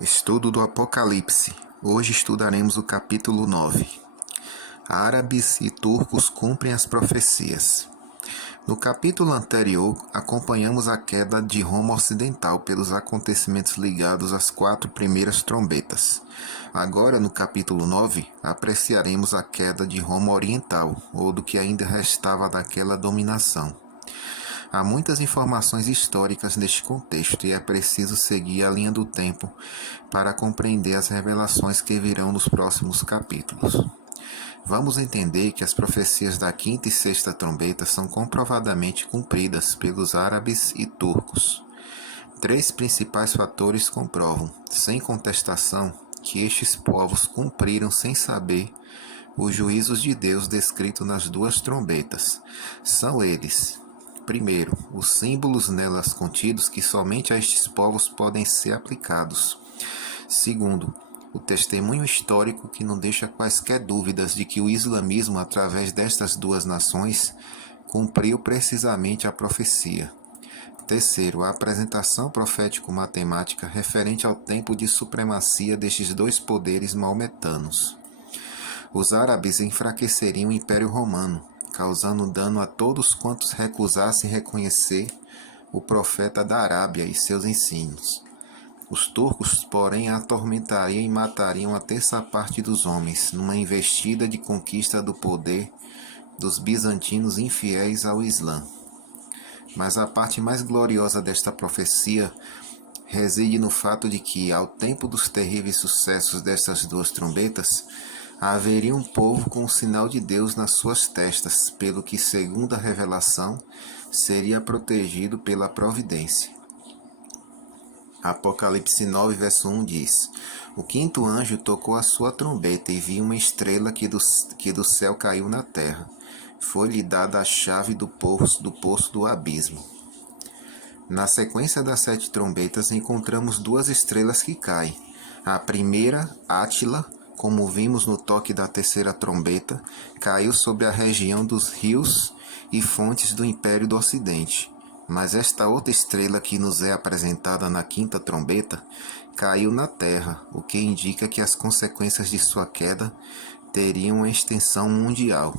Estudo do Apocalipse. Hoje estudaremos o capítulo 9. Árabes e turcos cumprem as profecias. No capítulo anterior, acompanhamos a queda de Roma Ocidental pelos acontecimentos ligados às 4 primeiras trombetas. Agora, no capítulo 9, apreciaremos a queda de Roma Oriental, ou do que ainda restava daquela dominação. Há muitas informações históricas neste contexto e é preciso seguir a linha do tempo para compreender as revelações que virão nos próximos capítulos. Vamos entender que as profecias da quinta e sexta trombeta são comprovadamente cumpridas pelos árabes e turcos. 3 principais fatores comprovam, sem contestação, que estes povos cumpriram sem saber os juízos de Deus descritos nas 2 trombetas. São eles: primeiro, os símbolos nelas contidos que somente a estes povos podem ser aplicados. Segundo, o testemunho histórico que não deixa quaisquer dúvidas de que o islamismo, através destas 2 nações, cumpriu precisamente a profecia. Terceiro, a apresentação profético-matemática referente ao tempo de supremacia destes 2 poderes maometanos. Os árabes enfraqueceriam o Império Romano, causando dano a todos quantos recusassem reconhecer o profeta da Arábia e seus ensinos. Os turcos, porém, atormentariam e matariam a terça parte dos homens, numa investida de conquista do poder dos bizantinos infiéis ao Islã. Mas a parte mais gloriosa desta profecia reside no fato de que, ao tempo dos terríveis sucessos destas 2 trombetas, haveria um povo com o sinal de Deus nas suas testas, pelo que, segundo a revelação, seria protegido pela providência. Apocalipse 9, verso 1 diz: O quinto anjo tocou a sua trombeta e viu uma estrela que do céu caiu na terra. Foi-lhe dada a chave do poço do abismo. Na sequência das 7 trombetas, encontramos 2 estrelas que caem. A primeira, Átila, como vimos no toque da terceira trombeta, caiu sobre a região dos rios e fontes do Império do Ocidente. Mas esta outra estrela que nos é apresentada na quinta trombeta caiu na terra, o que indica que as consequências de sua queda teriam uma extensão mundial.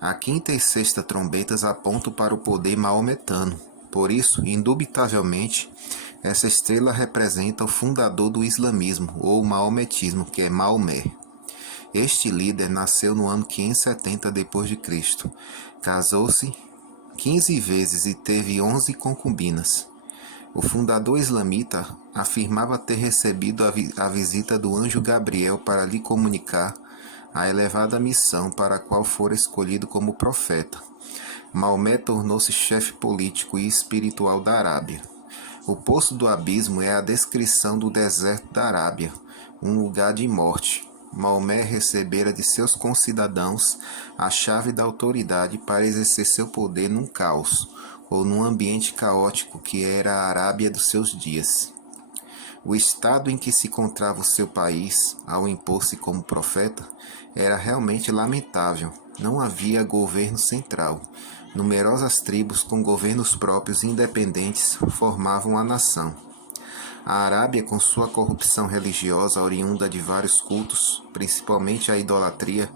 A quinta e sexta trombetas apontam para o poder maometano. Por isso, indubitavelmente, essa estrela representa o fundador do islamismo, ou maometismo, que é Maomé. Este líder nasceu no ano 570 d.C., casou-se 15 vezes e teve 11 concubinas. O fundador islamita afirmava ter recebido a visita do anjo Gabriel para lhe comunicar a elevada missão para a qual fora escolhido como profeta. Maomé tornou-se chefe político e espiritual da Arábia. O Poço do Abismo é a descrição do deserto da Arábia, um lugar de morte. Maomé recebera de seus concidadãos a chave da autoridade para exercer seu poder num caos, ou num ambiente caótico que era a Arábia dos seus dias. O estado em que se encontrava o seu país, ao impor-se como profeta, era realmente lamentável. Não havia governo central. Numerosas tribos com governos próprios independentes formavam a nação. A Arábia, com sua corrupção religiosa oriunda de vários cultos, principalmente a idolatria,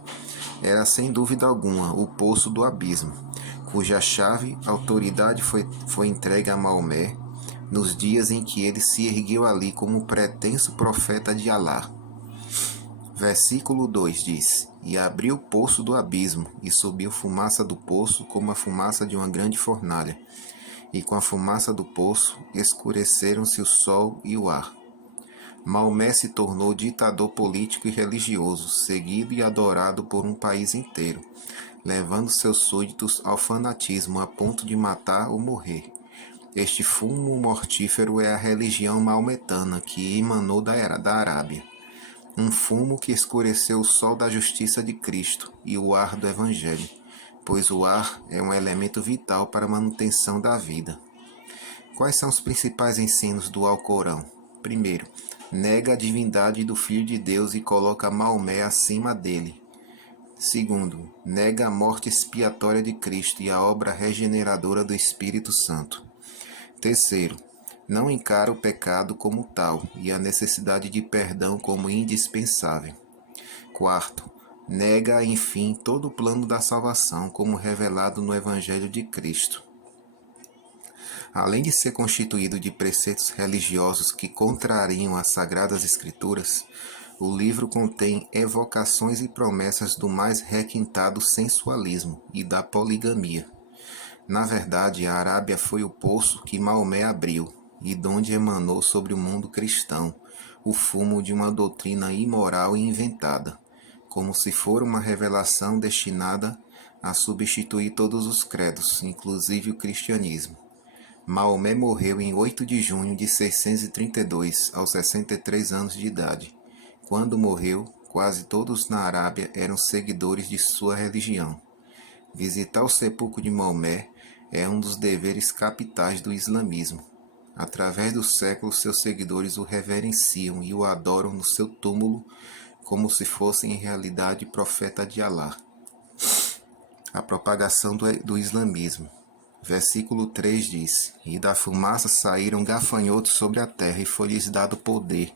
era sem dúvida alguma o poço do abismo, cuja chave, autoridade foi entregue a Maomé nos dias em que ele se ergueu ali como pretenso profeta de Alá. Versículo 2 diz: E abriu o poço do abismo, e subiu fumaça do poço como a fumaça de uma grande fornalha. E com a fumaça do poço escureceram-se o sol e o ar. Maomé se tornou ditador político e religioso, seguido e adorado por um país inteiro, levando seus súditos ao fanatismo a ponto de matar ou morrer. Este fumo mortífero é a religião maometana que emanou da Arábia. Um fumo que escureceu o sol da justiça de Cristo e o ar do Evangelho, pois o ar é um elemento vital para a manutenção da vida. Quais são os principais ensinos do Alcorão? Primeiro, nega a divindade do Filho de Deus e coloca Maomé acima dele. Segundo, nega a morte expiatória de Cristo e a obra regeneradora do Espírito Santo. Terceiro, não encara o pecado como tal e a necessidade de perdão como indispensável. Quarto, nega, enfim, todo o plano da salvação como revelado no Evangelho de Cristo. Além de ser constituído de preceitos religiosos que contrariam as Sagradas Escrituras, o livro contém evocações e promessas do mais requintado sensualismo e da poligamia. Na verdade, a Arábia foi o poço que Maomé abriu e donde emanou sobre o mundo cristão o fumo de uma doutrina imoral e inventada, como se for uma revelação destinada a substituir todos os credos, inclusive o cristianismo. Maomé morreu em 8 de junho de 632, aos 63 anos de idade. Quando morreu, quase todos na Arábia eram seguidores de sua religião. Visitar o sepulcro de Maomé é um dos deveres capitais do islamismo. Através dos séculos, seus seguidores o reverenciam e o adoram no seu túmulo como se fosse em realidade profeta de Alá. A propagação do islamismo. Versículo 3 diz: E da fumaça saíram gafanhotos sobre a terra, e foi-lhes dado poder,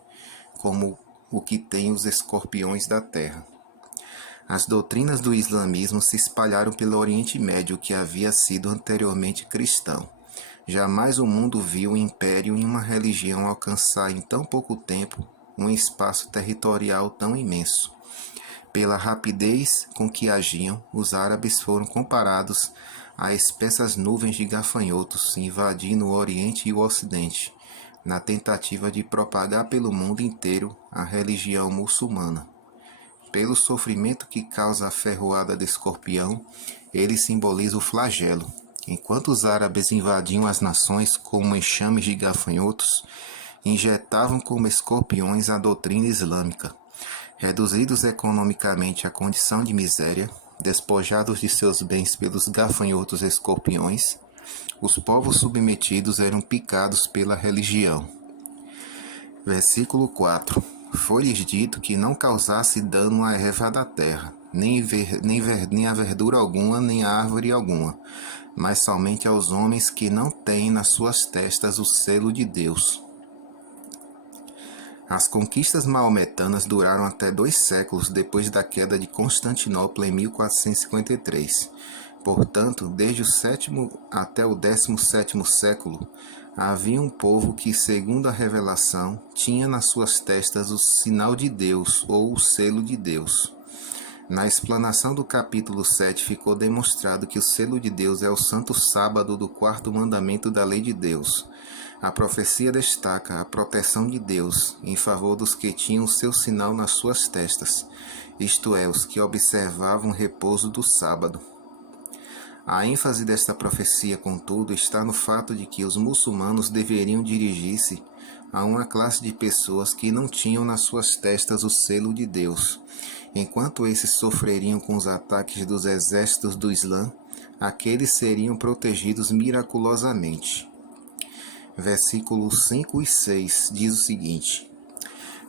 como o que tem os escorpiões da terra. As doutrinas do islamismo se espalharam pelo Oriente Médio, que havia sido anteriormente cristão. Jamais o mundo viu um império e uma religião alcançar em tão pouco tempo um espaço territorial tão imenso. Pela rapidez com que agiam, os árabes foram comparados a espessas nuvens de gafanhotos invadindo o Oriente e o Ocidente, na tentativa de propagar pelo mundo inteiro a religião muçulmana. Pelo sofrimento que causa a ferroada do escorpião, ele simboliza o flagelo. Enquanto os árabes invadiam as nações como enxames de gafanhotos, injetavam como escorpiões a doutrina islâmica. Reduzidos economicamente à condição de miséria, despojados de seus bens pelos gafanhotos escorpiões, os povos submetidos eram picados pela religião. Versículo 4. Foi-lhes dito que não causasse dano à erva da terra, nem a verdura alguma, nem a árvore alguma, mas somente aos homens que não têm nas suas testas o selo de Deus. As conquistas maometanas duraram até 2 séculos depois da queda de Constantinopla em 1453. Portanto, desde o 7º até o 17º século, havia um povo que, segundo a revelação, tinha nas suas testas o sinal de Deus ou o selo de Deus. Na explanação do capítulo 7 ficou demonstrado que o selo de Deus é o santo sábado do 4º mandamento da lei de Deus. A profecia destaca a proteção de Deus em favor dos que tinham o seu sinal nas suas testas, isto é, os que observavam o repouso do sábado. A ênfase desta profecia, contudo, está no fato de que os muçulmanos deveriam dirigir-se a uma classe de pessoas que não tinham nas suas testas o selo de Deus. Enquanto esses sofreriam com os ataques dos exércitos do Islã, aqueles seriam protegidos miraculosamente. Versículos 5 e 6 diz o seguinte: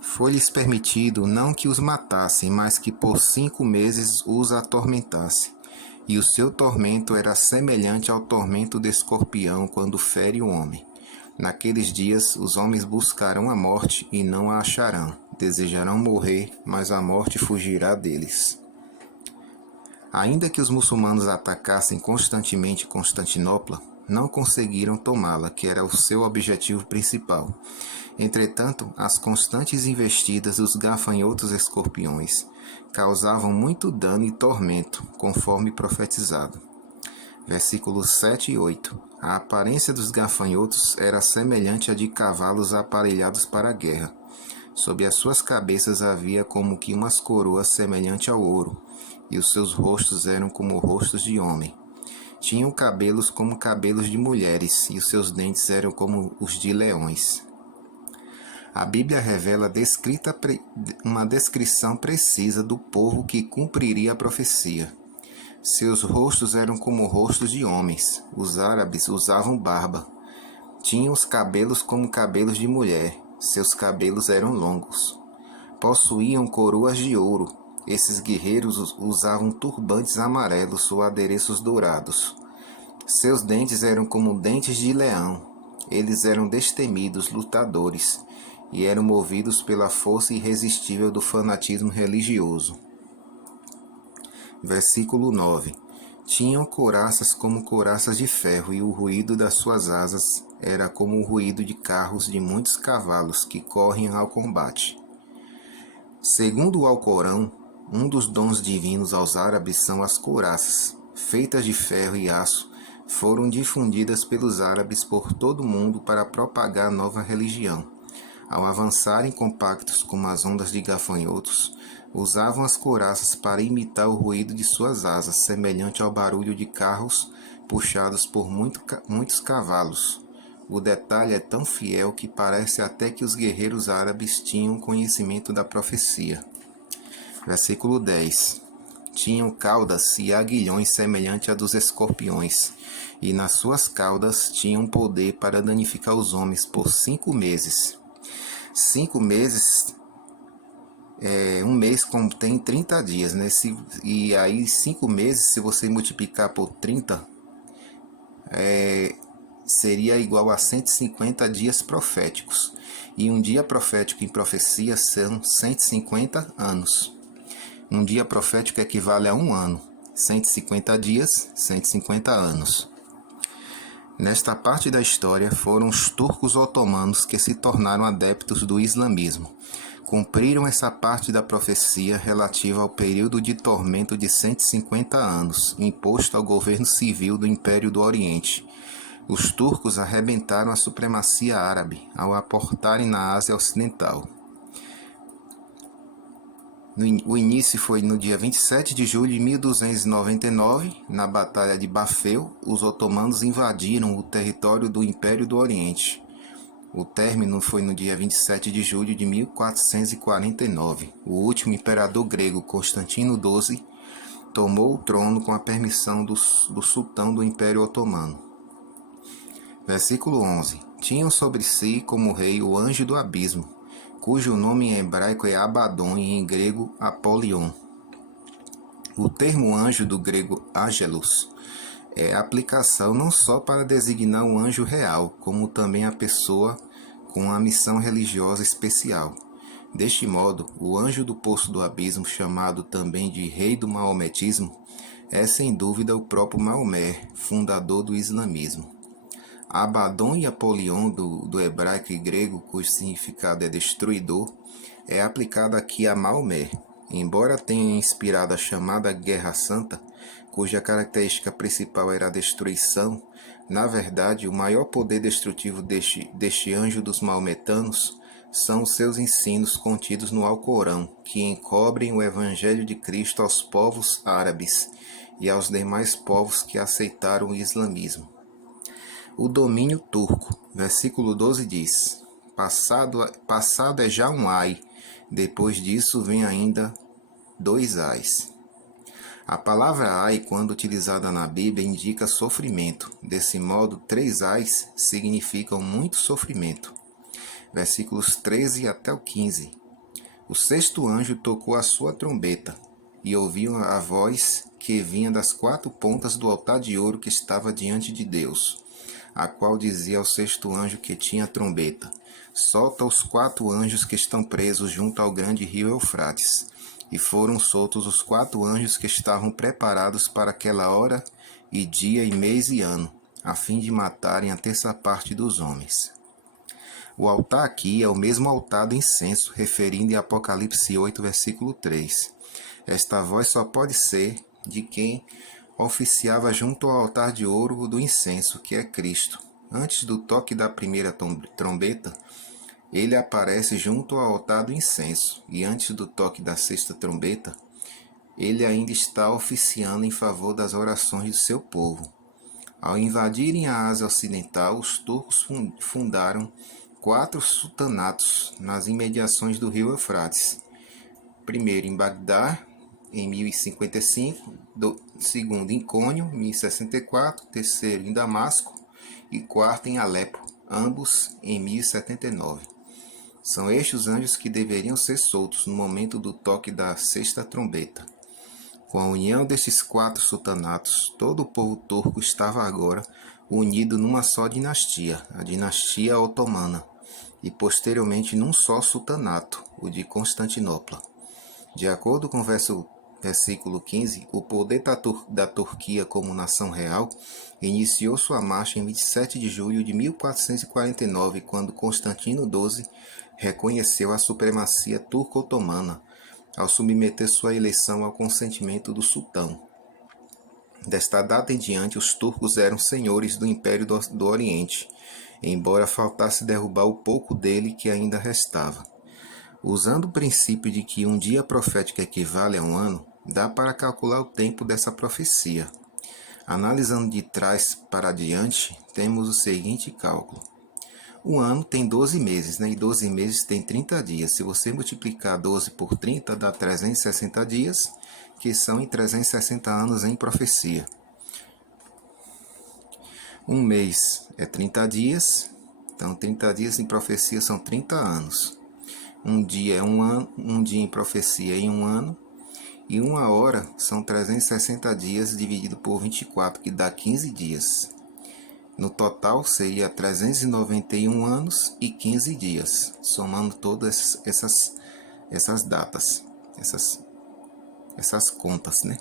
Foi-lhes permitido não que os matassem, mas que por 5 meses os atormentasse. E o seu tormento era semelhante ao tormento do escorpião quando fere o homem. Naqueles dias os homens buscarão a morte e não a acharão. Desejarão morrer, mas a morte fugirá deles. Ainda que os muçulmanos atacassem constantemente Constantinopla, não conseguiram tomá-la, que era o seu objetivo principal. Entretanto, as constantes investidas dos gafanhotos escorpiões causavam muito dano e tormento, conforme profetizado. Versículos 7 e 8. A aparência dos gafanhotos era semelhante à de cavalos aparelhados para a guerra. Sob as suas cabeças havia como que umas coroas semelhantes ao ouro, e os seus rostos eram como rostos de homem. Tinham cabelos como cabelos de mulheres, e os seus dentes eram como os de leões. A Bíblia revela uma descrição precisa do povo que cumpriria a profecia. Seus rostos eram como rostos de homens. Os árabes usavam barba. Tinham os cabelos como cabelos de mulher. Seus cabelos eram longos. Possuíam coroas de ouro. Esses guerreiros usavam turbantes amarelos ou adereços dourados. Seus dentes eram como dentes de leão. Eles eram destemidos lutadores e eram movidos pela força irresistível do fanatismo religioso. Versículo 9. Tinham couraças como couraças de ferro, e o ruído das suas asas era como o ruído de carros de muitos cavalos que correm ao combate. Segundo o Alcorão, um dos dons divinos aos árabes são as couraças, feitas de ferro e aço, foram difundidas pelos árabes por todo o mundo para propagar a nova religião. Ao avançarem compactos como as ondas de gafanhotos, usavam as couraças para imitar o ruído de suas asas, semelhante ao barulho de carros puxados por muitos cavalos. O detalhe é tão fiel que parece até que os guerreiros árabes tinham conhecimento da profecia. Versículo 10. Tinham caudas e aguilhões semelhantes a dos escorpiões, e nas suas caudas tinham poder para danificar os homens por 5 meses. 5 meses, um mês contém 30 dias, né? E aí 5 meses, se você multiplicar por 30, seria igual a 150 dias proféticos. E um dia profético em profecia são 150 anos. Um dia profético equivale a um ano. 150 dias, 150 anos. Nesta parte da história foram os turcos otomanos que se tornaram adeptos do islamismo. Cumpriram essa parte da profecia relativa ao período de tormento de 150 anos, imposto ao governo civil do Império do Oriente. Os turcos arrebentaram a supremacia árabe ao aportarem na Ásia Ocidental. O início foi no dia 27 de julho de 1299, na Batalha de Bafeu, os otomanos invadiram o território do Império do Oriente. O término foi no dia 27 de julho de 1449. O último imperador grego, Constantino XII, tomou o trono com a permissão do sultão do Império Otomano. Versículo 11. Tinham sobre si como rei o anjo do abismo, cujo nome em hebraico é Abaddon e em grego Apolion. O termo anjo do grego Angelus é aplicação não só para designar um anjo real, como também a pessoa com uma missão religiosa especial. Deste modo, o anjo do poço do abismo, chamado também de rei do maometismo, é sem dúvida o próprio Maomé, fundador do islamismo. Abaddon e Apolion, do hebraico e grego, cujo significado é destruidor, é aplicado aqui a Maomé. Embora tenha inspirado a chamada Guerra Santa, cuja característica principal era a destruição, na verdade, o maior poder destrutivo deste anjo dos maometanos são os seus ensinos contidos no Alcorão, que encobrem o Evangelho de Cristo aos povos árabes e aos demais povos que aceitaram o islamismo. O domínio turco, versículo 12 diz: passado é já um ai, depois disso vem ainda 2 ais. A palavra ai, quando utilizada na Bíblia, indica sofrimento. Desse modo, 3 ais significam muito sofrimento. Versículos 13 até o 15. O sexto anjo tocou a sua trombeta, e ouviu a voz que vinha das 4 pontas do altar de ouro que estava diante de Deus, a qual dizia ao sexto anjo que tinha a trombeta: solta os 4 anjos que estão presos junto ao grande rio Eufrates. E foram soltos os 4 anjos que estavam preparados para aquela hora, e dia, e mês, e ano, a fim de matarem a terça parte dos homens. O altar aqui é o mesmo altar do incenso, referindo em Apocalipse 8, versículo 3. Esta voz só pode ser de quem oficiava junto ao altar de ouro do incenso, que é Cristo. Antes do toque da primeira trombeta, ele aparece junto ao altar do incenso, e antes do toque da sexta trombeta, ele ainda está oficiando em favor das orações do seu povo. Ao invadirem a Ásia Ocidental, os turcos fundaram 4 sultanatos nas imediações do rio Eufrates. Primeiro em Bagdá, em 1055, segundo em Cônio, 1064, terceiro em Damasco e quarto em Alepo, ambos em 1079. São estes os anjos que deveriam ser soltos no momento do toque da sexta trombeta. Com a união destes 4 sultanatos, todo o povo turco estava agora unido numa só dinastia, a dinastia otomana, e posteriormente num só sultanato, o de Constantinopla. De acordo com o versículo 15, o poder da Turquia como nação real iniciou sua marcha em 27 de julho de 1449, quando Constantino XII reconheceu a supremacia turco-otomana, ao submeter sua eleição ao consentimento do sultão. Desta data em diante, os turcos eram senhores do Império do Oriente, embora faltasse derrubar o pouco dele que ainda restava. Usando o princípio de que um dia profético equivale a um ano, dá para calcular o tempo dessa profecia. Analisando de trás para diante, temos o seguinte cálculo. Um ano tem 12 meses, e 12 meses tem 30 dias. Se você multiplicar 12 por 30, dá 360 dias, que são em 360 anos em profecia. Um mês é 30 dias, então 30 dias em profecia são 30 anos. Um dia é um ano, um dia em profecia é em um ano, e uma hora são 360 dias dividido por 24, que dá 15 dias. No total seria 391 anos e 15 dias, somando todas essas datas, essas contas, né?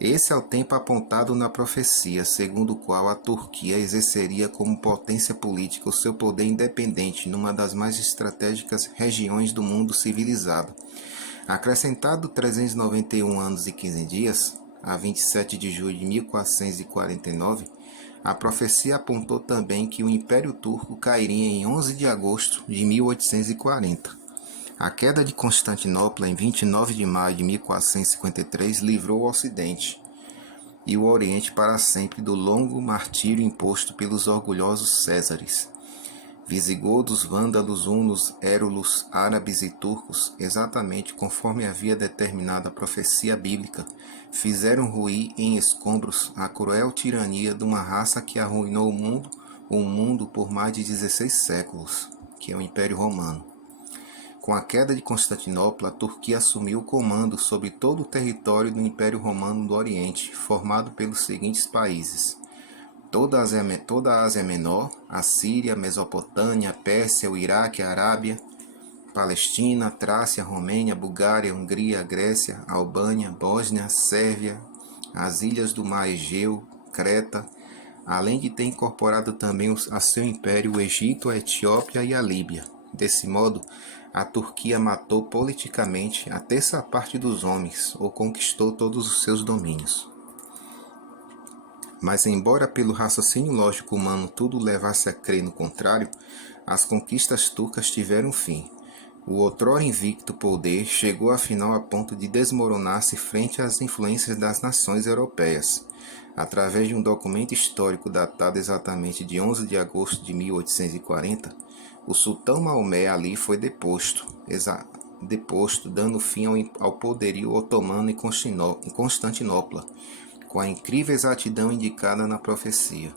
Esse é o tempo apontado na profecia, segundo o qual a Turquia exerceria como potência política o seu poder independente numa das mais estratégicas regiões do mundo civilizado. Acrescentado 391 anos e 15 dias, a 27 de julho de 1449, a profecia apontou também que o Império Turco cairia em 11 de agosto de 1840. A queda de Constantinopla em 29 de maio de 1453 livrou o Ocidente e o Oriente para sempre do longo martírio imposto pelos orgulhosos Césares. Visigodos, vândalos, hunos, érulos, árabes e turcos, exatamente conforme havia determinado a profecia bíblica, fizeram ruir em escombros a cruel tirania de uma raça que arruinou o mundo por mais de 16 séculos, que é o Império Romano. Com a queda de Constantinopla, a Turquia assumiu o comando sobre todo o território do Império Romano do Oriente, formado pelos seguintes países: toda a Ásia Menor, a Síria, a Mesopotâmia, a Pérsia, o Iraque, a Arábia, Palestina, Trácia, Romênia, Bulgária, Hungria, Grécia, Albânia, Bósnia, Sérvia, as ilhas do Mar Egeu, Creta, além de ter incorporado também a seu império o Egito, a Etiópia e a Líbia. Desse modo, a Turquia matou politicamente a terça parte dos homens, ou conquistou todos os seus domínios. Mas embora pelo raciocínio lógico humano tudo levasse a crer no contrário, as conquistas turcas tiveram fim. O outrora invicto poder chegou afinal a ponto de desmoronar-se frente às influências das nações europeias. Através de um documento histórico datado exatamente de 11 de agosto de 1840, o sultão Maomé Ali foi deposto, dando fim ao poderio otomano em Constantinopla, com a incrível exatidão indicada na profecia.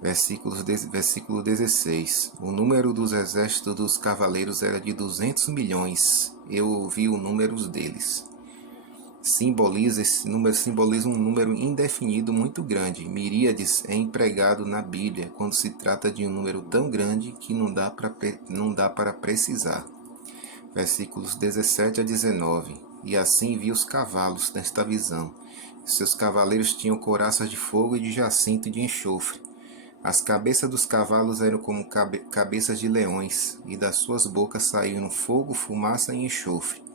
Versículo 16. O número dos exércitos dos cavaleiros era de 200 milhões. Eu ouvi o número deles. Esse número simboliza um número indefinido muito grande. Miríades é empregado na Bíblia quando se trata de um número tão grande que não dá para precisar. Versículos 17 a 19. E assim vi os cavalos nesta visão. Seus cavaleiros tinham couraças de fogo e de jacinto e de enxofre. As cabeças dos cavalos eram como cabeças de leões, e das suas bocas saíram fogo, fumaça e enxofre.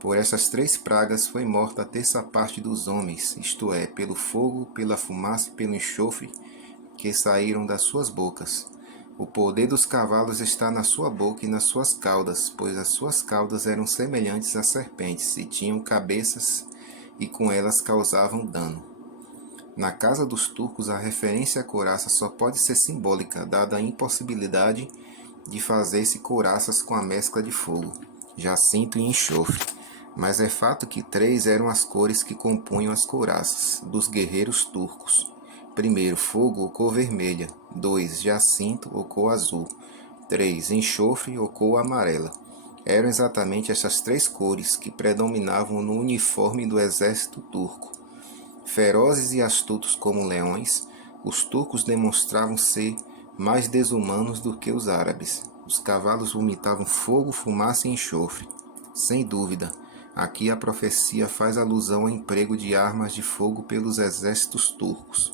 Por essas 3 pragas foi morta a terça parte dos homens, isto é, pelo fogo, pela fumaça e pelo enxofre que saíram das suas bocas. O poder dos cavalos está na sua boca e nas suas caudas, pois as suas caudas eram semelhantes a serpentes e tinham cabeças, e com elas causavam dano. Na casa dos turcos, a referência à couraça só pode ser simbólica, dada a impossibilidade de fazer-se couraças com a mescla de fogo, jacinto e enxofre. Mas é fato que 3 eram as cores que compunham as couraças dos guerreiros turcos. Primeiro, fogo ou cor vermelha. 2, jacinto ou cor azul. 3, enxofre ou cor amarela. Eram exatamente essas 3 cores que predominavam no uniforme do exército turco. Ferozes e astutos como leões, Os turcos demonstravam ser mais desumanos do que os árabes. Os cavalos vomitavam fogo, fumaça e enxofre. Sem dúvida, aqui a profecia faz alusão ao emprego de armas de fogo pelos exércitos turcos.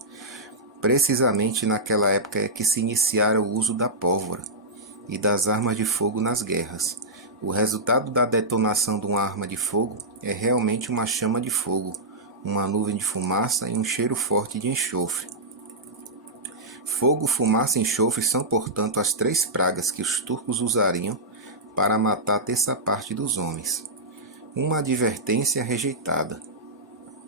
Precisamente naquela época é que se iniciara o uso da pólvora e das armas de fogo nas guerras. O resultado da detonação de uma arma de fogo é realmente uma chama de fogo, uma nuvem de fumaça e um cheiro forte de enxofre. Fogo, fumaça e enxofre são, portanto, as 3 pragas que os turcos usariam para matar a terça parte dos homens. Uma advertência rejeitada.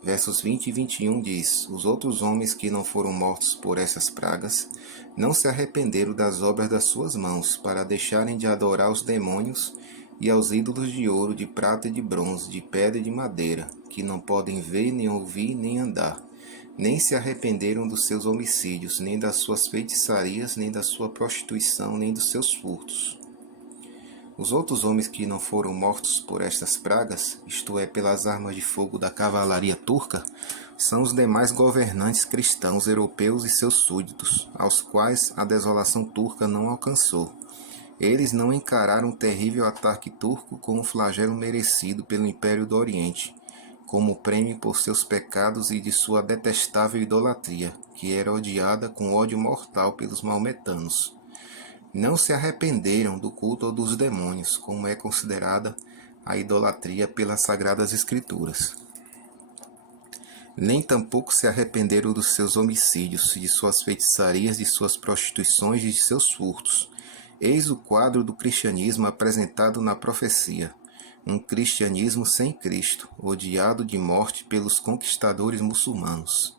Versos 20 e 21 diz: Os outros homens que não foram mortos por essas pragas não se arrependeram das obras das suas mãos, para deixarem de adorar os demônios e aos ídolos de ouro, de prata e de bronze, de pedra e de madeira, que não podem ver, nem ouvir, nem andar. Nem se arrependeram dos seus homicídios, nem das suas feitiçarias, nem da sua prostituição, nem dos seus furtos. Os outros homens que não foram mortos por estas pragas, isto é, pelas armas de fogo da cavalaria turca, são os demais governantes cristãos europeus e seus súditos, aos quais a desolação turca não alcançou. Eles não encararam o terrível ataque turco como flagelo merecido pelo Império do Oriente, como prêmio por seus pecados e de sua detestável idolatria, que era odiada com ódio mortal pelos maometanos. Não se arrependeram do culto dos demônios, como é considerada a idolatria pelas Sagradas Escrituras. Nem tampouco se arrependeram dos seus homicídios, de suas feitiçarias, de suas prostituições e de seus furtos. Eis o quadro do cristianismo apresentado na profecia. Um cristianismo sem Cristo, odiado de morte pelos conquistadores muçulmanos.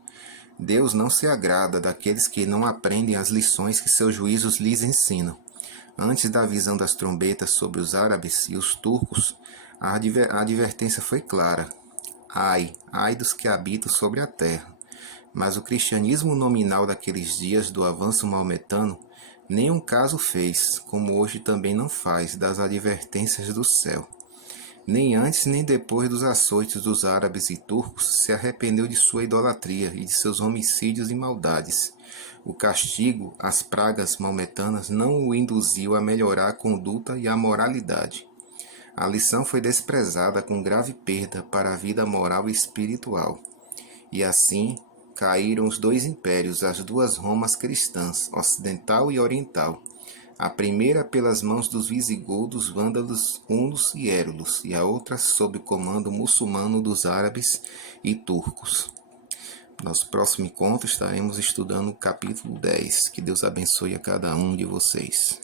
Deus não se agrada daqueles que não aprendem as lições que seus juízos lhes ensinam. Antes da visão das trombetas sobre os árabes e os turcos, a advertência foi clara. Ai dos que habitam sobre a terra. Mas o cristianismo nominal daqueles dias do avanço maometano nenhum caso fez, como hoje também não faz, das advertências do céu. Nem antes nem depois dos açoites dos árabes e turcos se arrependeu de sua idolatria e de seus homicídios e maldades. O castigo, as pragas maometanas, não o induziu a melhorar a conduta e a moralidade. A lição foi desprezada com grave perda para a vida moral e espiritual. E assim caíram os 2 impérios, as 2 Romas cristãs, ocidental e oriental. A primeira pelas mãos dos visigodos, vândalos, hunos e érulos, e a outra sob o comando muçulmano dos árabes e turcos. Nosso próximo encontro estaremos estudando o capítulo 10. Que Deus abençoe a cada um de vocês.